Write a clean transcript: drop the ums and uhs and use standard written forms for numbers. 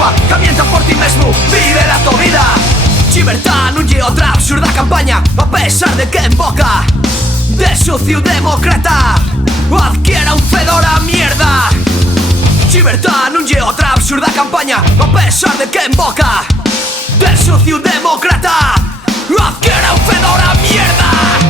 mesma, camienta por ti mesmo, vive la tua vida. Libertad non lle outra absurda campaña, a pesar de que en boca de sucio demócrata adquiera un fedor a mierda. Libertad non lle outra absurda campaña, a pesar de que en boca del sucio demócrata adquiera un fedor a mierda.